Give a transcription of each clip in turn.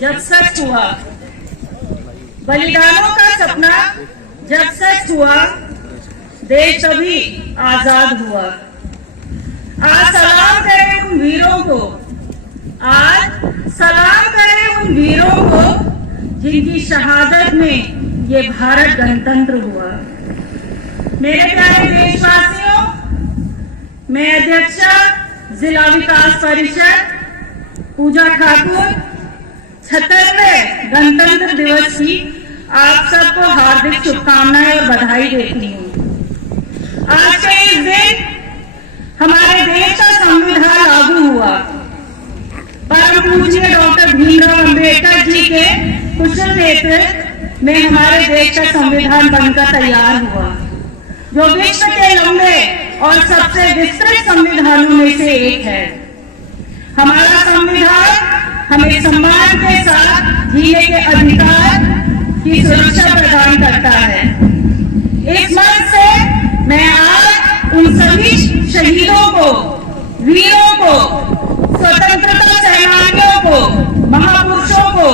जब सच हुआ, बलिदानों का सपना जब सच हुआ, देश तभी आजाद हुआ। आज सलाम करें उन वीरों को, आज सलाम करें उन वीरों को जिनकी शहादत में ये भारत गणतंत्र हुआ। मेरे प्यारे देशवासियों, मैं अध्यक्षा जिला विकास परिषद पूजा ठाकुर 76वें गणतंत्र दिवस की आप सबको हार्दिक शुभकामनाएं और बधाई देती हूँ। आज के इस दिन हमारे देश का संविधान लागू हुआ। परम पूज्य डॉक्टर भीमराव अंबेडकर जी के कुशल नेतृत्व में हमारे देश का संविधान बनकर तैयार हुआ, जो विश्व के लंबे और सबसे विस्तृत संविधानों में से एक है। हमारा संविधान हमें सम्मान के साथ जीने के अधिकार की सुरक्षा प्रदान करता है। इस मंच से मैं आज उन सभी शहीदों को, वीरों को, स्वतंत्रता सेनानियों को, महापुरुषों को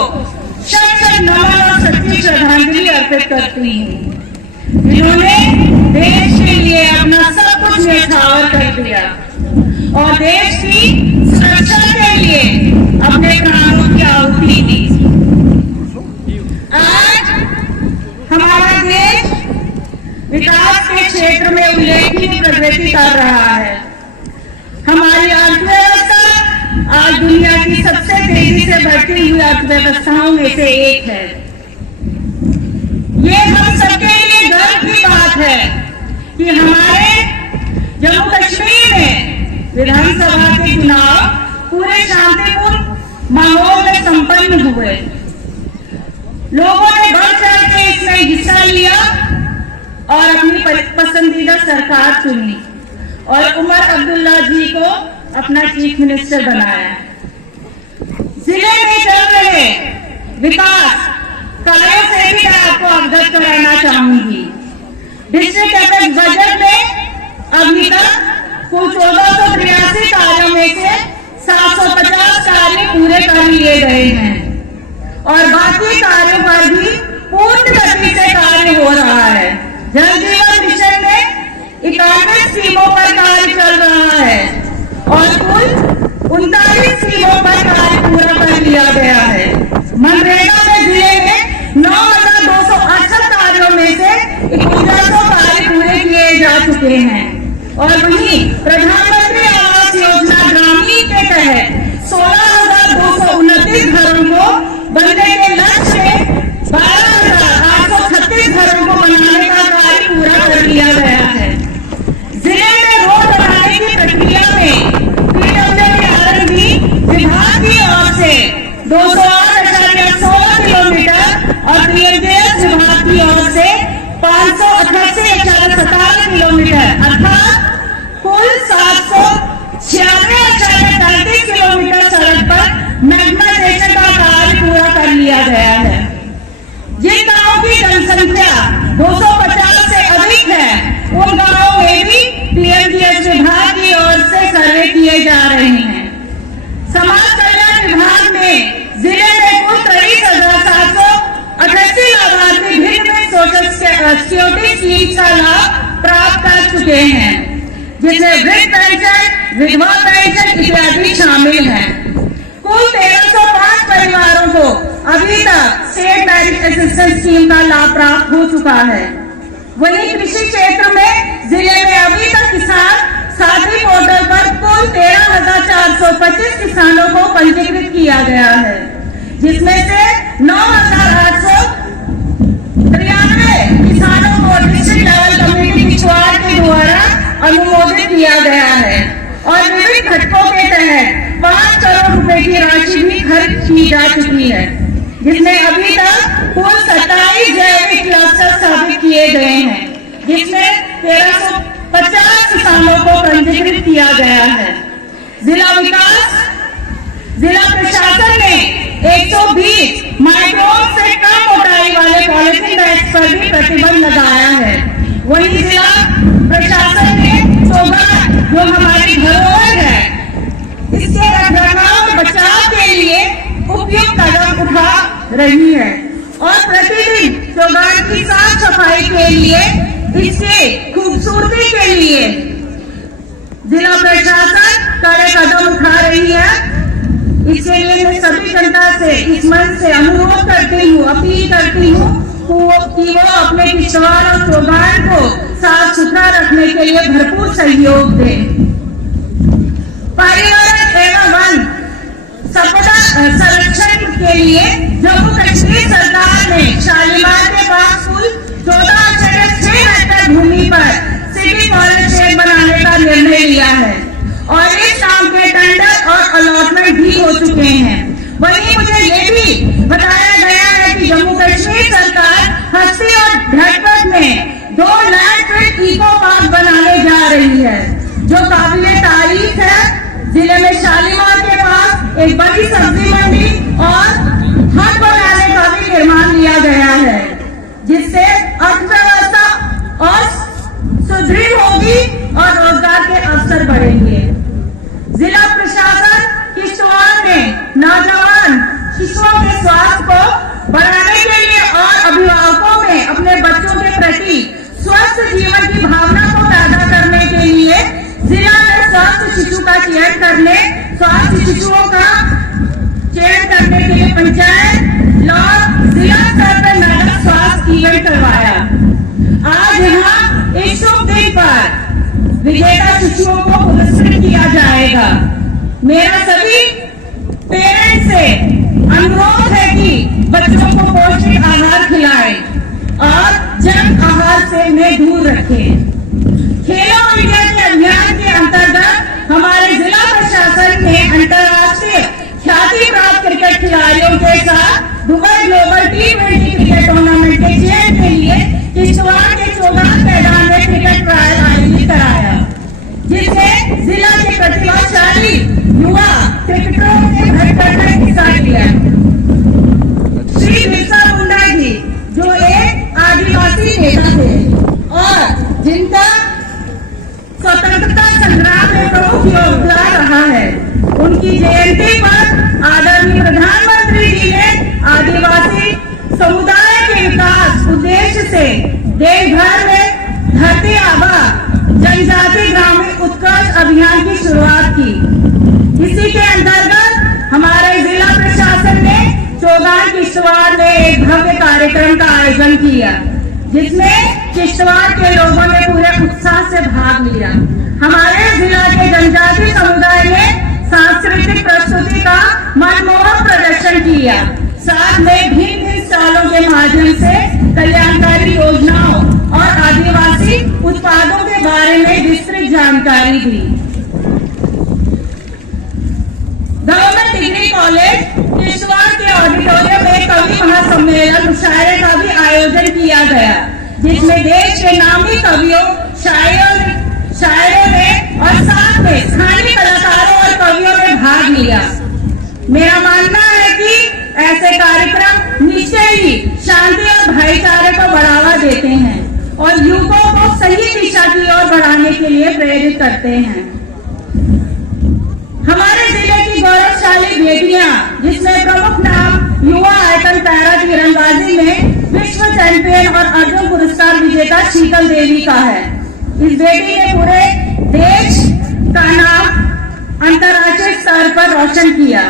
शत-शत नमन और सच्ची श्रद्धांजलि अर्पित करती हूँ, जिन्होंने देश के लिए अपना सब कुछ न्यौछावर कर दिया और देश की सुरक्षा के लिए अपने प्राणों की आहुति दी। आज हमारा देश विकास के क्षेत्र में उल्लेखनीय प्रगति कर रहा है। हमारी अर्थव्यवस्था आज दुनिया की सबसे तेजी से बढ़ती हुई अर्थव्यवस्थाओं में से एक है। ये हम सबके लिए गर्व की बात है कि हमारे जम्मू कश्मीर में विधानसभा के चुनाव पूरे शांतिपूर्ण माहौल में संपन्न हुए। लोगों ने बढ़ चढ़ के इसमें हिस्सा लिया और अपनी पसंदीदा सरकार चुनी और उमर अब्दुल्ला जी को अपना चीफ मिनिस्टर बनाया। जिले में चल रहे विकास कार्यों से भी मैं आपको अवगत कराना चाहूंगी। डिस्ट्रिक्ट एपेक्स बजट में अभी तक कुल 1483 कार्यों में से 750 कार्य पूरे कर लिए गए हैं और बाकी कार्यों पर भी पूर्ण गति से कार्य हो रहा है। जल जीवन मिशन में 91 स्कीमों पर कार्य चल रहा है और कुल 39 स्कीमों पर कार्य पूरा कर लिया गया है। मनरेगा में जिले में 9268 कार्यों में से 5100 कार्य पूरे किए जा चुके हैं और वहीं प्रधानमंत्री आवास योजना ग्रामीण के तहत 16,229 घरों को बनने के लक्ष्य में 12,836 घरों को बनाने का कार्य पूरा कर लिया गया है। जिले में रोड बनाने की प्रक्रिया में पीडब्ल्यूडी विभाग की ओर से 208.16 किलोमीटर और पीएमजीएस विभाग की ओर से 588.17 किलोमीटर अर्थात कुल 796.33 किलोमीटर सड़क पर मैग्नाइजेशन का कार्य पूरा कर लिया गया है। जिन गांवों की जनसंख्या 250 से अधिक है, उन गांवों में भी पीएमजीएस विभाग की ओर से सर्वे किए जा रहे हैं। समाज कल्याण विभाग में जिले में कुल 23,788 लाभार्थी भिन्न सोशल सिक्योरिटी स्कीम का लाभ प्राप्त कर चुके हैं, जिसमें वृद्ध पेंशन, विधवा पेंशन इत्यादि शामिल हैं। कुल 1305 परिवारों को अभी तक स्टेट डायरेक्ट असिस्टेंस स्कीम का लाभ प्राप्त हो चुका है। वहीं कृषि क्षेत्र में जिले में अभी तक किसान साथी पोर्टल पर कुल 13,425 किसानों को पंजीकृत किया गया है, जिसमें से 9,893 किसानों को डिस्ट्रिक्ट लेवल कमेटी पिछवाड़ के द्वारा अनुमोदित किया गया है और विभिन्न घटकों के तहत 5 करोड़ रुपए की राशि भी खर्च की जा चुकी है, जिसमें अभी तक कुल 27 जैविक क्लस्टर स्थापित किए गए हैं, जिसमें 1350 किसानों को पंजीकृत किया गया है। जिला प्रशासन ने 120 माइक्रोन से कम मोटाई वाले पॉलिथीन बैग्स पर भी प्रतिबंध लगाया है। वहीं जिला प्रशासन ने जो हमारी धरोहर है, इसके रखरखाव और बचाव के लिए उपयुक्त कदम उठा रही है और प्रतिदिन चौगान की साफ सफाई के लिए, इसके खूबसूरती के लिए जिला प्रशासन कड़े कदम उठा रही है। इसके लिए मैं सभी जनता से इस मंच से अनुरोध करती हूँ, अपील करती हूँ कि वो अपने किश्तवाड़ और चौगान को साफ सुथरा रखने के लिए भरपूर सहयोग दें। पर्यावरण एवं वन संपदा संरक्षण के लिए जम्मू कश्मीर सरकार ने शालीमार के पास कुल 14.6 हेक्टेयर भूमि पर सिटी कॉलेज शेड बनाने का निर्णय लिया है और इस काम के टेंडर और अलॉटमेंट भी हो चुके हैं। वहीं मुझे ये भी बताया गया है कि जम्मू कश्मीर सरकार हस्ती और ढटपट में 2 लैंड इको पार्क बनाने जा रही है, जो काबिले तारीफ है। जिले में शालीमार के पास एक बड़ी सब्जी मंडी और हट बनाने का भी निर्माण लिया गया है, जिससे अर्थव्यवस्था और सुदृढ़ होगी और रोजगार के अवसर बढ़ेंगे। जिला प्रशासन किश्तवाड़ में नौजवान शिशुओं के स्वास्थ्य को बढ़ाने के लिए और अभिभावकों में अपने बच्चों के प्रति स्वस्थ जीवन की भावना को पैदा करने के लिए जिला में स्वास्थ्य शिशु का चयन करने, स्वास्थ्य शिशुओं का चयन करने के लिए पंचायत ब्लॉक जिला स्तर पर मेगा स्वास्थ्य इवेंट करवाया। आज यहाँ इस शुभ दिन पर विजेता शिशुओं को पुरस्कृत किया जाएगा। मेरा सभी पेरेंट्स से अनुरोध है कि बच्चों को पौष्टिक आहार खिलाएं और जंक आहार से उन्हें दूर रखें। खेलो इंडिया के अभियान के अंतर्गत हमारे जिला प्रशासन ने अंतर्राष्ट्रीय ख्याति प्राप्त क्रिकेट खिलाड़ियों के साथ Dubai global T20 cricket tournament के चयन के लिए किश्तवाड़ के चौगान मैदान में क्रिकेट ट्रायल आयोजित कराया, जिसमें जिला के प्रतिभाशाली युवा क्रिकेटरों ने भरपूर हिस्सा लिया। श्री बिरसा मुंडा जी, जो एक आदिवासी नेता थे और जिनका स्वतंत्रता संग्राम में प्रमुख योगदान रहा है, उनकी जयंती पर आदरणीय प्रधानमंत्री जी ने आदिवासी समुदाय के विकास उद्देश्य से देश भर में धरती आबा जनजाति ग्रामीण उत्कर्ष अभियान की शुरुआत की। इसी के अंतर्गत हमारे जिला प्रशासन ने चौगान किश्तवाड़ में एक भव्य कार्यक्रम का आयोजन किया, जिसमें किश्तवाड़ के लोगों ने पूरे उत्साह से भाग लिया। हमारे जिला के जनजाति समुदाय ने सांस्कृतिक प्रस्तुति का मनमोहक प्रदर्शन किया, साथ में भिन्न स्टॉलों के माध्यम से कल्याणकारी योजनाओं और आदिवासी उत्पादों के बारे में विस्तृत जानकारी दी। गवर्नमेंट डिग्री कॉलेज किश्तवाड़ के ऑडिटोरियम में कवि महासम्मेलन मुशायरे का भी आयोजन किया गया, जिसमें देश के नामी कवियों, शायरों ने और साथ में स्थानीय कलाकारों और कवियों ने भाग लिया। मेरा मानना है कि ऐसे कार्यक्रम निश्चय ही शांति और भाईचारे को बढ़ावा देते हैं और युवकों को सही दिशा की ओर बढ़ाने के लिए प्रेरित करते हैं। हमारे जिले की गौरवशाली बेटियां, जिसमें प्रमुख नाम युवा आयकन पैरा तीरंदाजी में विश्व चैंपियन और अर्जुन पुरस्कार विजेता शीतल देवी का है। इस बेटी ने पूरे देश का नाम अंतर्राष्ट्रीय स्तर पर रोशन किया।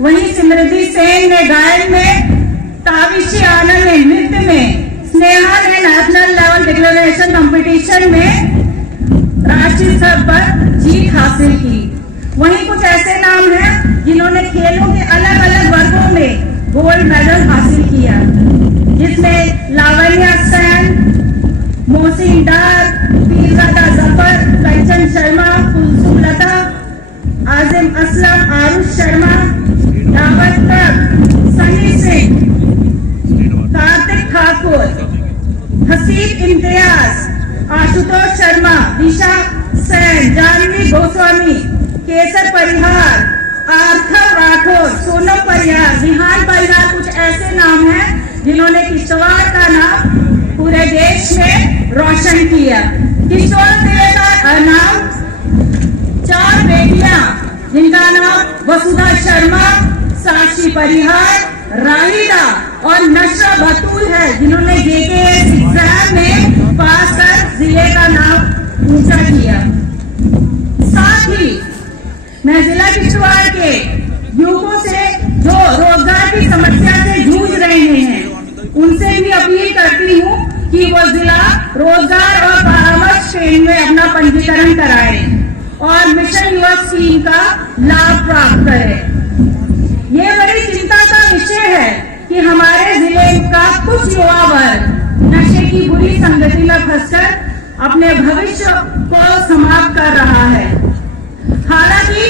वहीं सिमृति सेन ने गायन में, ताविशी आनंद ने नृत्य में, स्नेहा ने नेशनल लेवल डिक्लेरेशन कंपटीशन में राष्ट्रीय स्तर पर जीत हासिल की। वहीं कुछ ऐसे नाम हैं जिन्होंने खेलों के अलग अलग वर्गों में गोल्ड मेडल हासिल किया, जिसमें लावण्या सेन, मोहसिन डार, पीरजादा जफर, कंचन शर्मा, कुलसुम लता, आजिम असलम, आरुष शर्मा, रावत तक, सनी सिंह, कार्तिक ठाकुर, हसीब इम्तियाज, आशुतोष शर्मा, दिशा सेन, जानवी गोस्वामी, केसर परिहार, आर्थर राठौर, सोनम परिहार, विहान परिहार कुछ ऐसे नाम हैं जिन्होंने किश्तवाड़ का नाम पूरे देश में रोशन किया। किश्तवाड़ जिले का नाम 4 बेटियां, जिनका नाम वसुधा शर्मा, साक्षी परिहार, राहिदा और नशा बतूल है, जिन्होंने JKS एग्जाम में पास कर जिले का नाम ऊंचा किया। साथ ही मैं जिला किश्तवाड़ के युवकों से जो रोजगार की समस्या से जूझ रहे हैं, उनसे भी अपील करती हूँ कि वो जिला रोजगार और परामर्श केंद्र में अपना पंजीकरण कराएं और मिशन युवा स्कीम का लाभ प्राप्त करें। ये बड़ी चिंता का विषय है कि हमारे जिले का कुछ युवा वर्ग नशे की बुरी संगति में फंसकर अपने भविष्य को समाप्त कर रहा है। हालांकि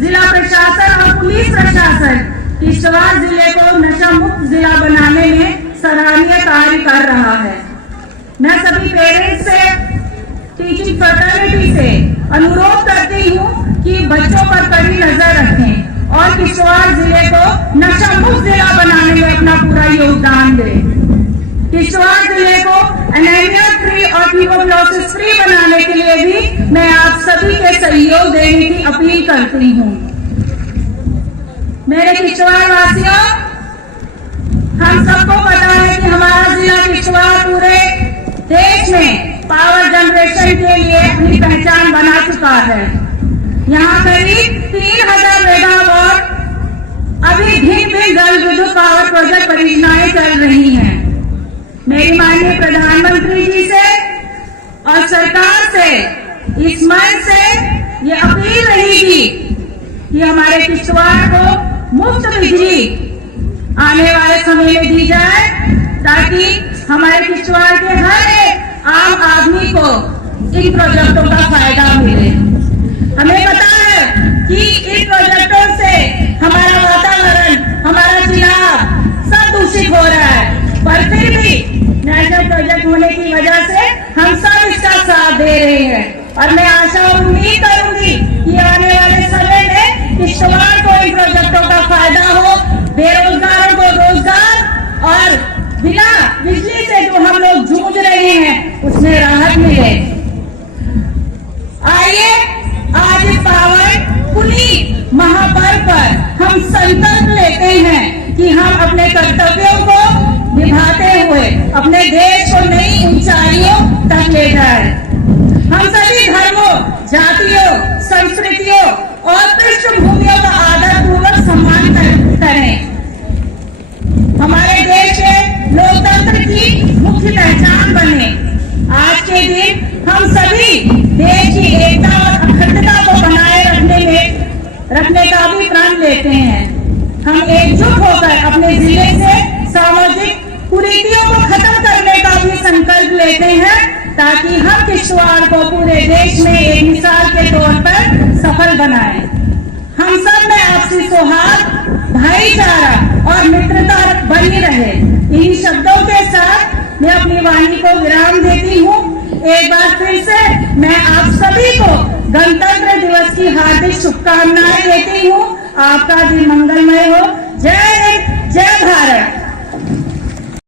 जिला प्रशासन और पुलिस प्रशासन किश्तवाड़ जिले को नशा मुक्त जिला बनाने में सराहनीय कार्य कर रहा है। मैं सभी पेरेंट्स से, टीचिंग फ्रेटर्निटी से अनुरोध करती हूँ कि बच्चों पर कड़ी नजर रखें और किश्तवाड़ जिले को नशा मुक्त जिला बनाने में अपना पूरा योगदान दें। किश्तवाड़ जिले को एनीमिया फ्री और ट्यूबरकुलोसिस फ्री बनाने के लिए भी मैं आप सभी के सहयोग देने की अपील करती हूँ। मेरे किश्तवाड़ वासियों, हम सबको पता है कि हमारा जिला किश्तवाड़ पूरे देश में पावर जनरेशन के लिए अपनी पहचान बना चुका है। यहाँ करीब 3000 मेगावाट अभी भिन्न जल विद्युत पावर प्रोजेक्ट परियोजनाएं चल रही हैं। मेरी माननीय प्रधानमंत्री जी से और सरकार से इस मंच से ये अपील रहेगी कि हमारे किश्तवाड़ को मुफ्त बिजली आने वाले समय में दी जाए, ताकि हमारे किश्तवाड़ के हर एक आम आदमी को इन प्रोजेक्टों का फायदा मिले। हमें पता है कि इन प्रोजेक्टों से हमारा वातावरण, हमारा चिनाब सब दूषित हो रहा है, पर फिर भी नेशनल प्रोजेक्ट होने की वजह से हम सब इसका साथ दे रहे हैं। और मैं आशा और उम्मीद करूंगी कि आने वाले समय में किश्तवाड़ को इन प्रोजेक्टों का फायदा हो, बेरोजगारों को रोजगार और बिना बिजली से जो हम लोग जूझ रहे हैं उसमें राहत मिले। आइए आज इस पावन पुनी महापर्व पर हम संकल्प लेते हैं कि हम अपने कर्तव्यों को निभाते हुए अपने देश को नई ऊंचाइयों तक ले जाए। हम सभी धर्मों, जातियों, संस्कृतियों और पृष्ठभूमियों का आदर पूर्वक सम्मान करें। हमारे देश के लोकतंत्र की मुख्य पहचान बने। आज के दिन हम सभी देश की एकता और अखंडता को बनाए रखने का भी प्रण लेते हैं। हम एकजुट होकर अपने जिले से सामाजिक कुरीतियों को खत्म करने का भी संकल्प लेते हैं, ताकि हम किश्तवाड़ को पूरे देश में एक मिसाल के तौर पर सफल बनाएं। हम सब में आपसी सौहार्द, भाईचारा और मित्रता बनी रहे। इन्हीं शब्दों के साथ मैं अपनी वाणी को विराम देती हूँ। एक बार फिर से मैं आप सभी को गणतंत्र दिवस की हार्दिक शुभकामनाएं देती हूँ। आपका दिन मंगलमय हो। जय हिंद, जय भारत।